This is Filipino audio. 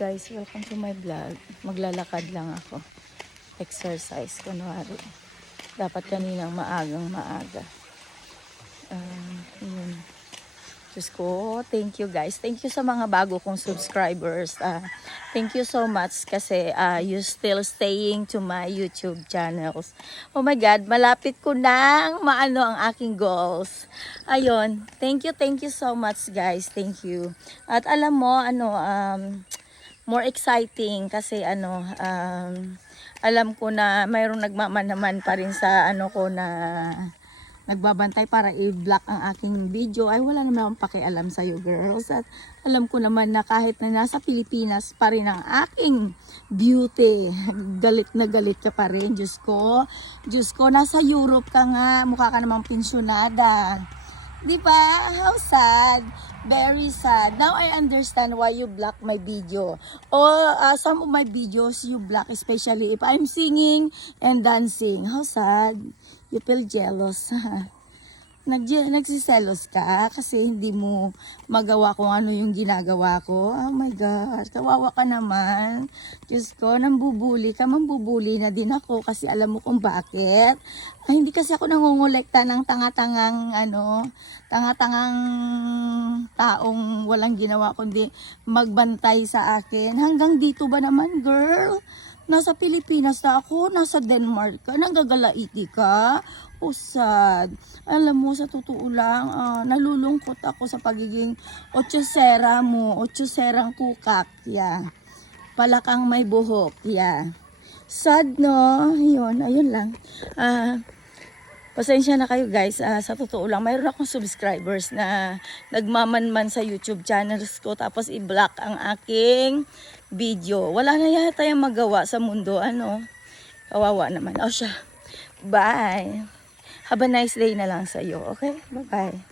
Guys, welcome to my vlog. Maglalakad lang ako. Exercise, kunwari. Dapat kaninang maaga. Yun. Diyos ko, thank you guys. Thank you sa mga bago kong subscribers. Thank you so much kasi you still staying to my YouTube channels. Oh my God, malapit ko nang maano ang aking goals. Ayun, thank you so much guys. Thank you. At alam mo, more exciting kasi alam ko na mayroong nagmamanaman pa rin sa ko na nagbabantay para i-block ang aking video. Ay wala naman akong pakialam sa iyo girls. At alam ko naman na kahit na nasa Pilipinas pa rin ang aking beauty, galit na galit ka pa rin. Diyos ko, nasa Europe ka nga, mukha ka namang pensyonada. Di ba? How sad. Very sad. Now I understand why you block my video. Or some of my videos you block, especially if I'm singing and dancing. How sad. You feel jealous. Nagsiselos ka kasi hindi mo magawa kung ano yung ginagawa ko. Oh my God, kawawa ka naman. Diyos ko, mambubuli na din ako kasi alam mo kung bakit. Ay, hindi kasi ako nangungulekta ng tanga-tangang taong walang ginawa kundi magbantay sa akin. Hanggang dito ba naman, girl? Nasa Pilipinas na ako, nasa Denmark ka, nanggagalaiti ka. O sad. Alam mo, sa totoo lang, nalulungkot ako sa pagiging otsosera mo, otsoserang kukak. Yeah. Palakang may buhok. Yeah. Sad, no? Ayun lang. Pasensya na kayo guys, sa totoo lang, mayroon akong subscribers na nagmamanman sa YouTube channels ko tapos i-block ang aking video. Wala na yata yung magawa sa mundo, kawawa naman. O siya, bye. Have a nice day na lang sa iyo, okay? Bye-bye.